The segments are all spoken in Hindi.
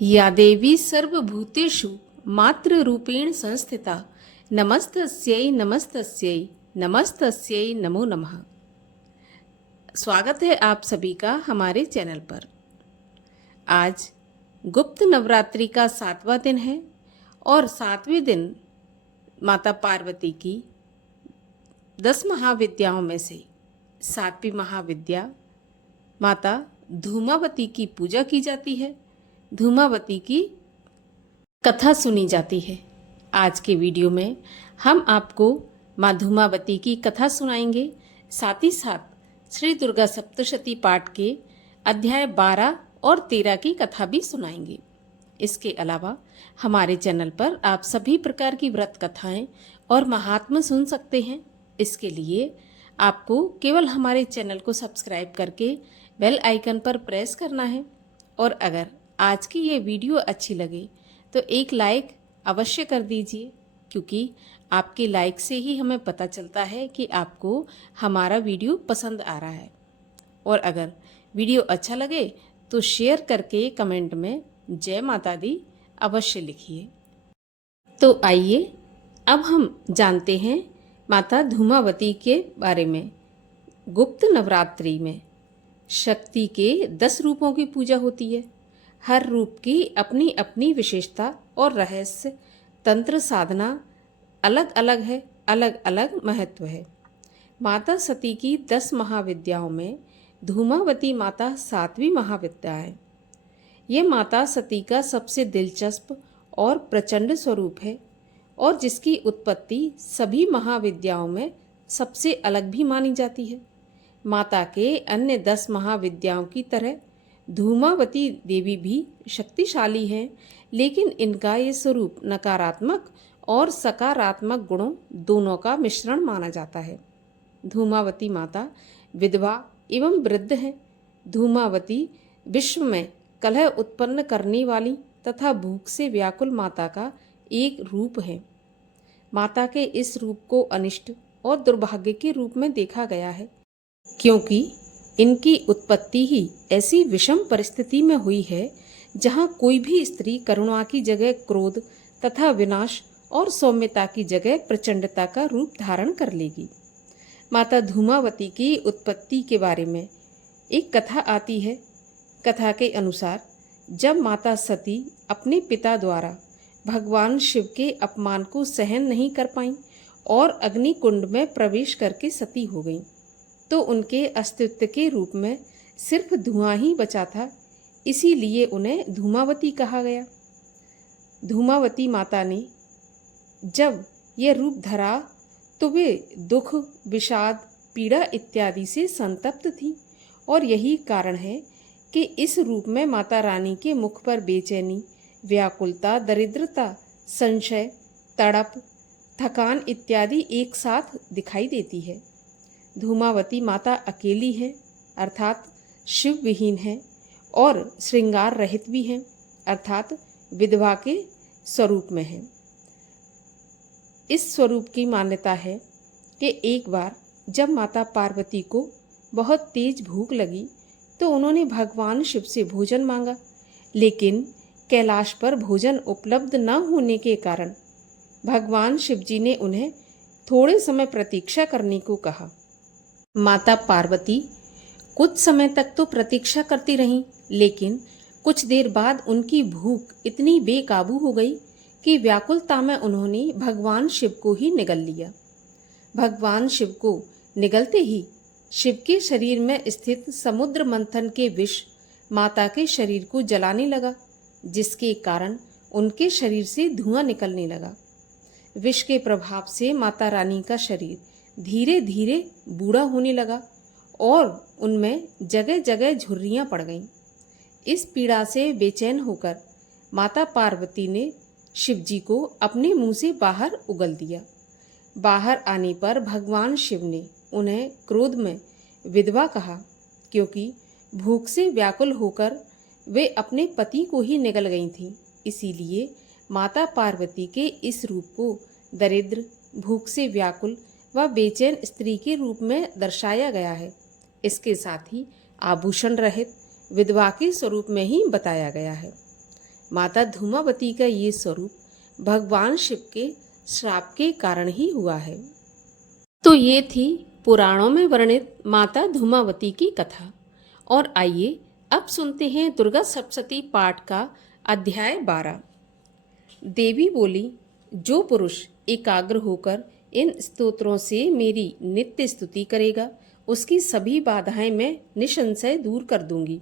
या देवी सर्वभूतेषु मातृरूपेण संस्थिता नमस्तस्यै नमस्तस्यै नमस्तस्यै नमो नमः। स्वागत है आप सभी का हमारे चैनल पर। आज गुप्त नवरात्रि का 7वां दिन है और 7वें दिन माता पार्वती की 10 महाविद्याओं में से 7वीं महाविद्या माता धूमावती की पूजा की जाती है। धूमावती की कथा सुनी जाती है। आज के वीडियो में हम आपको माँ धूमावती की कथा सुनाएंगे, साथ ही साथ श्री दुर्गा सप्तशती पाठ के अध्याय 12 और 13 की कथा भी सुनाएंगे। इसके अलावा हमारे चैनल पर आप सभी प्रकार की व्रत कथाएं और महात्म्य सुन सकते हैं। इसके लिए आपको केवल हमारे चैनल को सब्सक्राइब करके बेल आइकन पर प्रेस करना है और अगर आज की ये वीडियो अच्छी लगे तो एक लाइक अवश्य कर दीजिए, क्योंकि आपके लाइक से ही हमें पता चलता है कि आपको हमारा वीडियो पसंद आ रहा है। और अगर वीडियो अच्छा लगे तो शेयर करके कमेंट में जय माता दी अवश्य लिखिए। तो आइए अब हम जानते हैं माता धूमावती के बारे में। गुप्त नवरात्रि में शक्ति के 10 रूपों की पूजा होती है। हर रूप की अपनी अपनी विशेषता और रहस्य, तंत्र साधना अलग अलग है, अलग अलग महत्व है। माता सती की 10 महाविद्याओं में धूमावती माता 7वीं महाविद्या है। ये माता सती का सबसे दिलचस्प और प्रचंड स्वरूप है और जिसकी उत्पत्ति सभी महाविद्याओं में सबसे अलग भी मानी जाती है। माता के अन्य 10 महाविद्याओं की तरह धूमावती देवी भी शक्तिशाली हैं, लेकिन इनका ये स्वरूप नकारात्मक और सकारात्मक गुणों दोनों का मिश्रण माना जाता है। धूमावती माता विधवा एवं वृद्ध हैं। धूमावती विश्व में कलह उत्पन्न करने वाली तथा भूख से व्याकुल माता का एक रूप है। माता के इस रूप को अनिष्ट और दुर्भाग्य के रूप में देखा गया है, क्योंकि इनकी उत्पत्ति ही ऐसी विषम परिस्थिति में हुई है जहाँ कोई भी स्त्री करुणा की जगह क्रोध तथा विनाश और सौम्यता की जगह प्रचंडता का रूप धारण कर लेगी। माता धूमावती की उत्पत्ति के बारे में एक कथा आती है। कथा के अनुसार जब माता सती अपने पिता द्वारा भगवान शिव के अपमान को सहन नहीं कर पाईं और अग्नि कुंड में प्रवेश करके सती हो गईं, तो उनके अस्तित्व के रूप में सिर्फ धुआं ही बचा था, इसीलिए उन्हें धूमावती कहा गया। धूमावती माता ने जब यह रूप धरा तो वे दुख, विषाद, पीड़ा इत्यादि से संतप्त थीं और यही कारण है कि इस रूप में माता रानी के मुख पर बेचैनी, व्याकुलता, दरिद्रता, संशय, तड़प, थकान इत्यादि एक साथ दिखाई देती है। धूमावती माता अकेली है, अर्थात शिव विहीन है, और श्रृंगार रहित भी है, अर्थात विधवा के स्वरूप में है। इस स्वरूप की मान्यता है कि एक बार जब माता पार्वती को बहुत तेज भूख लगी तो उन्होंने भगवान शिव से भोजन मांगा, लेकिन कैलाश पर भोजन उपलब्ध न होने के कारण भगवान शिव जी ने उन्हें थोड़े समय प्रतीक्षा करने को कहा। माता पार्वती कुछ समय तक तो प्रतीक्षा करती रहीं, लेकिन कुछ देर बाद उनकी भूख इतनी बेकाबू हो गई कि व्याकुलता में उन्होंने भगवान शिव को ही निगल लिया। भगवान शिव को निगलते ही शिव के शरीर में स्थित समुद्र मंथन के विष माता के शरीर को जलाने लगा, जिसके कारण उनके शरीर से धुआं निकलने लगा। विष के प्रभाव से माता रानी का शरीर धीरे धीरे बूढ़ा होने लगा और उनमें जगह जगह झुर्रियां पड़ गईं। इस पीड़ा से बेचैन होकर माता पार्वती ने शिव जी को अपने मुंह से बाहर उगल दिया। बाहर आने पर भगवान शिव ने उन्हें क्रोध में विधवा कहा, क्योंकि भूख से व्याकुल होकर वे अपने पति को ही निगल गई थीं। इसीलिए माता पार्वती के इस रूप को दरिद्र, भूख से व्याकुल व बेचैन स्त्री के रूप में दर्शाया गया है। इसके साथ ही आभूषण रहित विधवा के स्वरूप में ही बताया गया है। माता धूमावती का ये स्वरूप भगवान शिव के श्राप के कारण ही हुआ है। तो ये थी पुराणों में वर्णित माता धूमावती की कथा। और आइए अब सुनते हैं दुर्गा सप्तशती पाठ का अध्याय 12। देवी बोली, जो पुरुष एकाग्र होकर इन स्तोत्रों से मेरी नित्य स्तुति करेगा, उसकी सभी बाधाएं मैं निसंशय दूर कर दूंगी।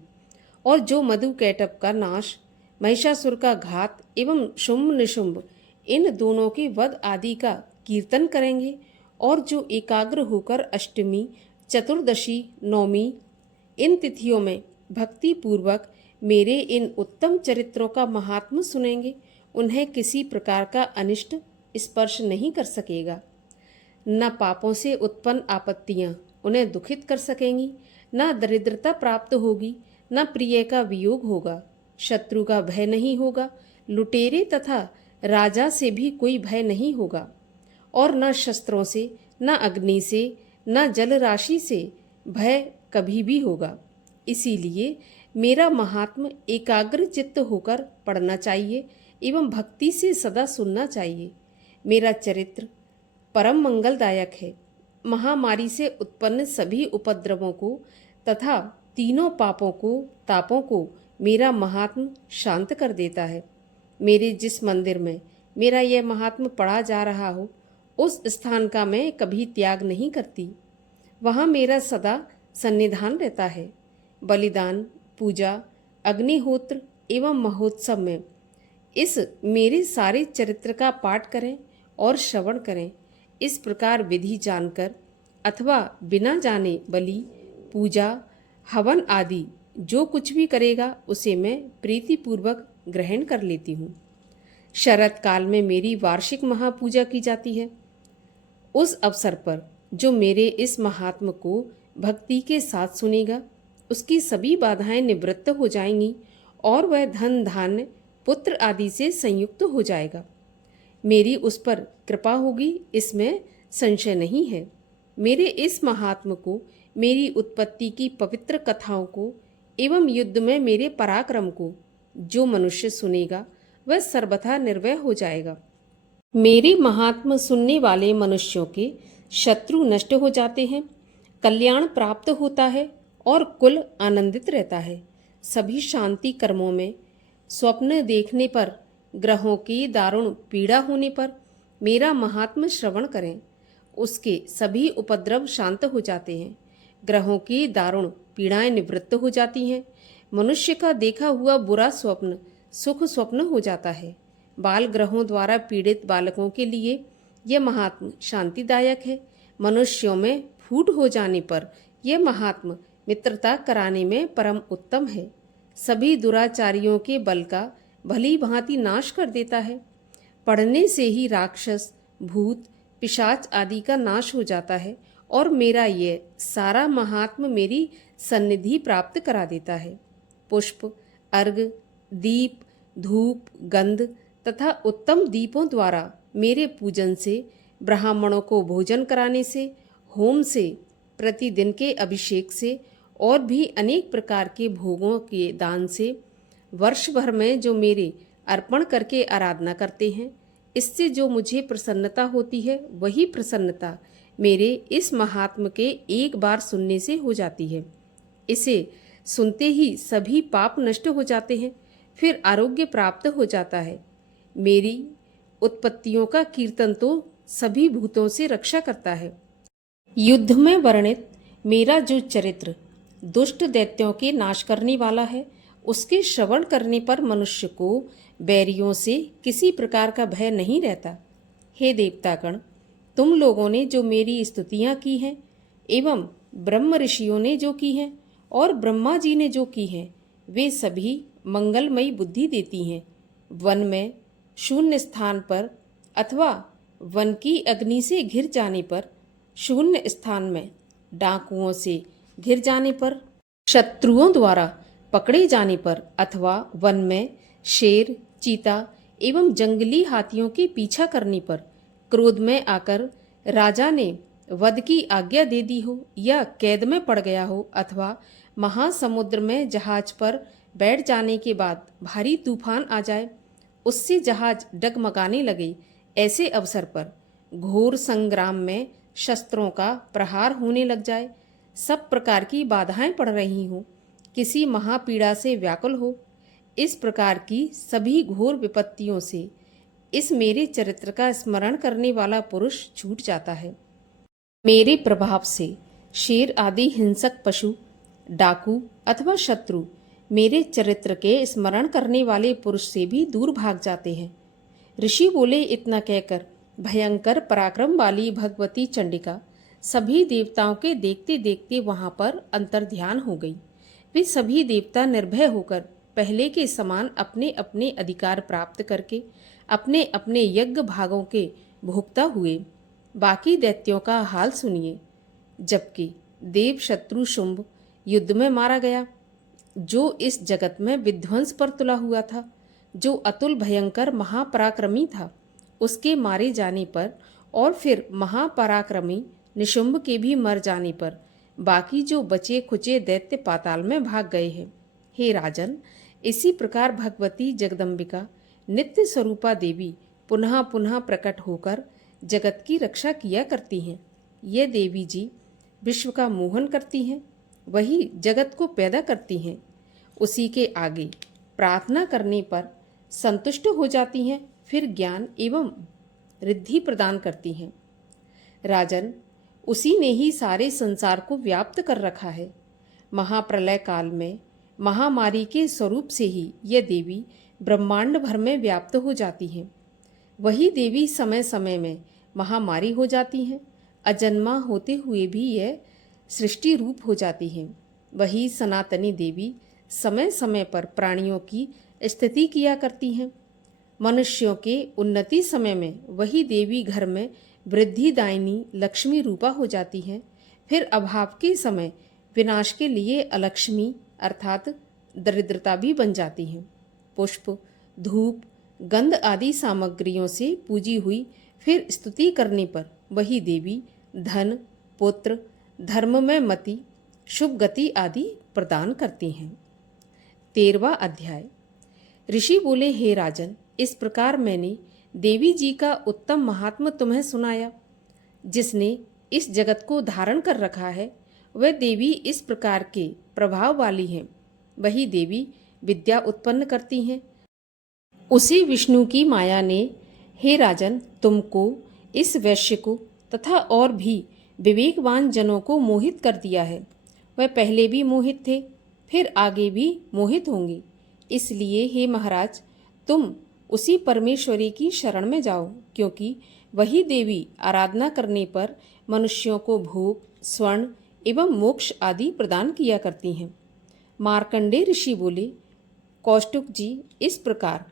और जो मधु कैटभ का नाश, महिषासुर का घात एवं शुंभ निशुंभ इन दोनों के वध आदि का कीर्तन करेंगे, और जो एकाग्र होकर अष्टमी, चतुर्दशी, नवमी इन तिथियों में भक्ति पूर्वक मेरे इन उत्तम चरित्रों का महात्म सुनेंगे, उन्हें किसी प्रकार का अनिष्ट स्पर्श नहीं कर सकेगा। न पापों से उत्पन्न आपत्तियां उन्हें दुखित कर सकेंगी, न दरिद्रता प्राप्त होगी, न प्रिय का वियोग होगा, शत्रु का भय नहीं होगा, लुटेरे तथा राजा से भी कोई भय नहीं होगा, और न शस्त्रों से, न अग्नि से, न जल राशि से भय कभी भी होगा। इसीलिए मेरा महात्म एकाग्र चित्त होकर पढ़ना चाहिए एवं भक्ति से सदा सुनना चाहिए। मेरा चरित्र परम मंगलदायक है। महामारी से उत्पन्न सभी उपद्रवों को तथा तीनों पापों को, तापों को मेरा महात्म शांत कर देता है। मेरे जिस मंदिर में मेरा यह महात्म पढ़ा जा रहा हो, उस स्थान का मैं कभी त्याग नहीं करती। वहाँ मेरा सदा सन्निधान रहता है। बलिदान, पूजा, अग्निहोत्र एवं महोत्सव में इस मेरे सारे चरित्र का पाठ करें और श्रवण करें। इस प्रकार विधि जानकर अथवा बिना जाने बलि, पूजा, हवन आदि जो कुछ भी करेगा उसे मैं प्रीतिपूर्वक ग्रहण कर लेती हूँ। शरद काल में मेरी वार्षिक महापूजा की जाती है। उस अवसर पर जो मेरे इस महात्म को भक्ति के साथ सुनेगा, उसकी सभी बाधाएं निवृत्त हो जाएंगी और वह धन, धान्य, पुत्र आदि से संयुक्त हो जाएगा। मेरी उस पर कृपा होगी, इसमें संशय नहीं है। मेरे इस महात्म को, मेरी उत्पत्ति की पवित्र कथाओं को एवं युद्ध में मेरे पराक्रम को जो मनुष्य सुनेगा, वह सर्वथा निर्भय हो जाएगा। मेरे महात्म सुनने वाले मनुष्यों के शत्रु नष्ट हो जाते हैं, कल्याण प्राप्त होता है और कुल आनंदित रहता है। सभी शांति कर्मों में, स्वप्न देखने पर, ग्रहों की दारुण पीड़ा होने पर मेरा महात्म श्रवण करें, उसके सभी उपद्रव शांत हो जाते हैं। ग्रहों की दारुण पीड़ाएं निवृत्त हो जाती हैं। मनुष्य का देखा हुआ बुरा स्वप्न सुख स्वप्न हो जाता है। बाल ग्रहों द्वारा पीड़ित बालकों के लिए यह महात्म शांतिदायक है। मनुष्यों में फूट हो जाने पर यह महात्म मित्रता कराने में परम उत्तम है। सभी दुराचारियों के बल का भली भांति नाश कर देता है। पढ़ने से ही राक्षस, भूत, पिशाच आदि का नाश हो जाता है और मेरा ये सारा महात्म मेरी सन्निधि प्राप्त करा देता है। पुष्प, अर्घ, दीप, धूप, गंध तथा उत्तम दीपों द्वारा मेरे पूजन से, ब्राह्मणों को भोजन कराने से, होम से, प्रतिदिन के अभिषेक से और भी अनेक प्रकार के भोगों के दान से, वर्ष भर में जो मेरे अर्पण करके आराधना करते हैं, इससे जो मुझे प्रसन्नता होती है, वही प्रसन्नता मेरे इस महात्म के एक बार सुनने से हो जाती है। इसे सुनते ही सभी पाप नष्ट हो जाते हैं, फिर आरोग्य प्राप्त हो जाता है। मेरी उत्पत्तियों का कीर्तन तो सभी भूतों से रक्षा करता है। युद्ध में वर्णित मेरा जो चरित्र दुष्ट दैत्यों के नाश करने वाला है, उसके श्रवण करने पर मनुष्य को बैरियों से किसी प्रकार का भय नहीं रहता। हे देवतागण, तुम लोगों ने जो मेरी स्तुतियाँ की हैं एवं ब्रह्म ऋषियों ने जो की हैं और ब्रह्मा जी ने जो की हैं, वे सभी मंगलमयी बुद्धि देती हैं। वन में, शून्य स्थान पर अथवा वन की अग्नि से घिर जाने पर, शून्य स्थान में डाकुओं से घिर जाने पर, शत्रुओं द्वारा पकड़े जाने पर अथवा वन में शेर, चीता एवं जंगली हाथियों के पीछा करने पर, क्रोध में आकर राजा ने वध की आज्ञा दे दी हो या कैद में पड़ गया हो अथवा महासमुद्र में जहाज पर बैठ जाने के बाद भारी तूफान आ जाए, उससे जहाज डगमगाने लगे, ऐसे अवसर पर घोर संग्राम में शस्त्रों का प्रहार होने लग जाए, सब प्रकार की बाधाएं पड़ रही हों, किसी महापीड़ा से व्याकुल हो, इस प्रकार की सभी घोर विपत्तियों से इस मेरे चरित्र का स्मरण करने वाला पुरुष छूट जाता है। मेरे प्रभाव से शेर आदि हिंसक पशु, डाकू अथवा शत्रु मेरे चरित्र के स्मरण करने वाले पुरुष से भी दूर भाग जाते हैं। ऋषि बोले, इतना कहकर भयंकर पराक्रम वाली भगवती चंडिका सभी देवताओं के देखते देखते वहां पर अंतर्ध्यान हो गई। वे सभी देवता निर्भय होकर पहले के समान अपने अपने अधिकार प्राप्त करके अपने अपने यज्ञ भागों के भोक्ता हुए। बाकी दैत्यों का हाल सुनिए। जबकि देव शत्रु शुंभ युद्ध में मारा गया, जो इस जगत में विध्वंस पर तुला हुआ था, जो अतुल भयंकर महापराक्रमी था, उसके मारे जाने पर और फिर महापराक्रमी निशुंभ के भी मर जाने पर बाकी जो बचे खुचे दैत्य पाताल में भाग गए हैं। हे राजन, इसी प्रकार भगवती जगदम्बिका नित्य स्वरूपा देवी पुनः पुनः प्रकट होकर जगत की रक्षा किया करती हैं। ये देवी जी विश्व का मोहन करती हैं, वही जगत को पैदा करती हैं। उसी के आगे प्रार्थना करने पर संतुष्ट हो जाती हैं, फिर ज्ञान एवं रिद्धि प्रदान करती हैं। राजन, उसी ने ही सारे संसार को व्याप्त कर रखा है। महाप्रलय काल में महामारी के स्वरूप से ही यह देवी ब्रह्मांड भर में व्याप्त हो जाती हैं। वही देवी समय समय में महामारी हो जाती हैं। अजन्मा होते हुए भी यह सृष्टि रूप हो जाती हैं। वही सनातनी देवी समय समय पर प्राणियों की स्थिति किया करती हैं। मनुष्यों के उन्नति समय में वही देवी घर में वृद्धिदायिनी लक्ष्मी रूपा हो जाती हैं। फिर अभाव के समय विनाश के लिए अलक्ष्मी अर्थात दरिद्रता भी बन जाती हैं। पुष्प, धूप, गंध आदि सामग्रियों से पूजी हुई फिर स्तुति करने पर वही देवी धन, पुत्र, धर्म में मति, शुभ गति आदि प्रदान करती हैं। 13वां अध्याय। ऋषि बोले, हे राजन, इस प्रकार मैंने देवी जी का उत्तम महात्म तुम्हें सुनाया। जिसने इस जगत को धारण कर रखा है, वह देवी इस प्रकार के प्रभाव वाली हैं। वही देवी विद्या उत्पन्न करती हैं। उसी विष्णु की माया ने, हे राजन, तुमको, इस वैश्य को तथा और भी विवेकवान जनों को मोहित कर दिया है। वह पहले भी मोहित थे, फिर आगे भी मोहित होंगे। इसलिए हे महाराज, तुम उसी परमेश्वरी की शरण में जाओ, क्योंकि वही देवी आराधना करने पर मनुष्यों को भोग, स्वर्ण एवं मोक्ष आदि प्रदान किया करती हैं। मार्कंडेय ऋषि बोले, कौष्टुक जी, इस प्रकार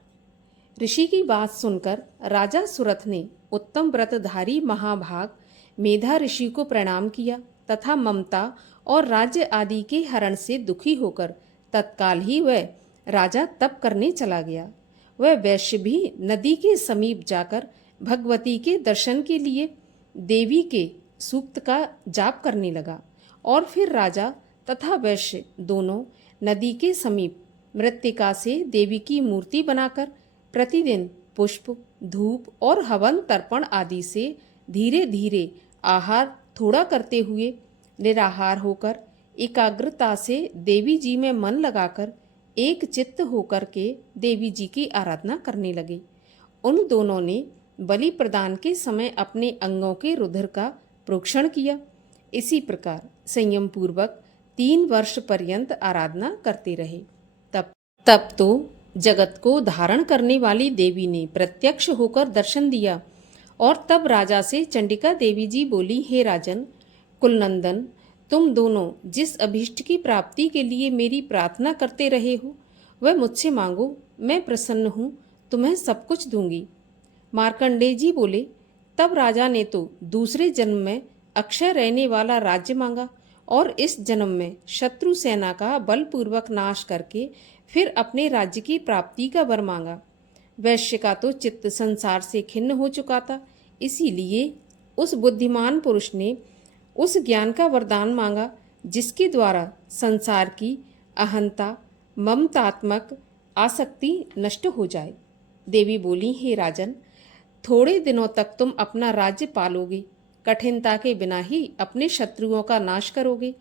ऋषि की बात सुनकर राजा सुरथ ने उत्तम व्रतधारी महाभाग मेधा ऋषि को प्रणाम किया तथा ममता और राज्य आदि के हरण से दुखी होकर तत्काल ही वह राजा तप करने चला गया। वह वैश्य भी नदी के समीप जाकर भगवती के दर्शन के लिए देवी के सूक्त का जाप करने लगा और फिर राजा तथा वैश्य दोनों नदी के समीप मृत्तिका से देवी की मूर्ति बनाकर प्रतिदिन पुष्प, धूप और हवन तर्पण आदि से धीरे धीरे आहार थोड़ा करते हुए निराहार होकर एकाग्रता से देवी जी में मन लगाकर एक चित्त होकर के देवी जी की आराधना करने लगे। उन दोनों ने बलि प्रदान के समय अपने अंगों के रुधिर का प्रोक्षण किया। इसी प्रकार संयम पूर्वक 3 वर्ष पर्यंत आराधना करते रहे। तब तो जगत को धारण करने वाली देवी ने प्रत्यक्ष होकर दर्शन दिया और तब राजा से चंडिका देवी जी बोली, हे राजन, कुलनंदन, तुम दोनों जिस अभीष्ट की प्राप्ति के लिए मेरी प्रार्थना करते रहे हो, वह मुझसे मांगो, मैं प्रसन्न हूँ, तुम्हें सब कुछ दूंगी। मार्कंडेय जी बोले, तब राजा ने तो दूसरे जन्म में अक्षय रहने वाला राज्य मांगा और इस जन्म में शत्रु सेना का बलपूर्वक नाश करके फिर अपने राज्य की प्राप्ति का वर मांगा। वैश्य का तो चित्त संसार से खिन्न हो चुका था, इसीलिए उस बुद्धिमान पुरुष ने उस ज्ञान का वरदान मांगा जिसके द्वारा संसार की अहंता, ममतात्मक आसक्ति नष्ट हो जाए। देवी बोली, हे राजन, थोड़े दिनों तक तुम अपना राज्य पालोगे, कठिनता के बिना ही अपने शत्रुओं का नाश करोगे,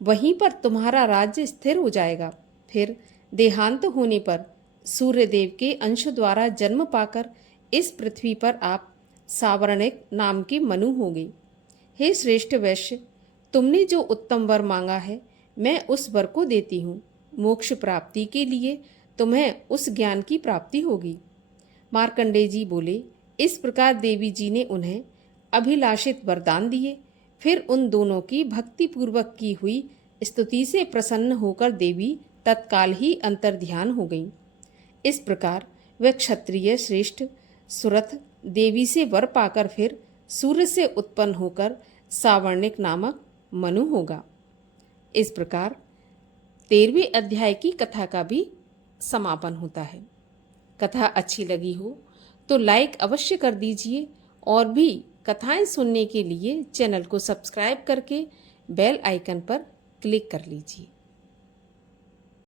वहीं पर तुम्हारा राज्य स्थिर हो जाएगा। फिर देहांत होने पर सूर्यदेव के अंश द्वारा जन्म पाकर इस पृथ्वी पर आप सावर्णिक नाम के मनु होंगे। हे श्रेष्ठ वैश्य, तुमने जो उत्तम वर मांगा है, मैं उस वर को देती हूँ। मोक्ष प्राप्ति के लिए तुम्हें उस ज्ञान की प्राप्ति होगी। मार्कंडेय जी बोले, इस प्रकार देवी जी ने उन्हें अभिलाषित वरदान दिए। फिर उन दोनों की भक्तिपूर्वक की हुई स्तुति से प्रसन्न होकर देवी तत्काल ही अंतर्ध्यान हो गईं। इस प्रकार वह क्षत्रिय श्रेष्ठ सुरथ देवी से वर पाकर फिर सूर्य से उत्पन्न होकर सावर्णिक नामक मनु होगा। इस प्रकार 13वें अध्याय की कथा का भी समापन होता है। कथा अच्छी लगी हो तो लाइक अवश्य कर दीजिए और भी कथाएं सुनने के लिए चैनल को सब्सक्राइब करके बेल आइकन पर क्लिक कर लीजिए।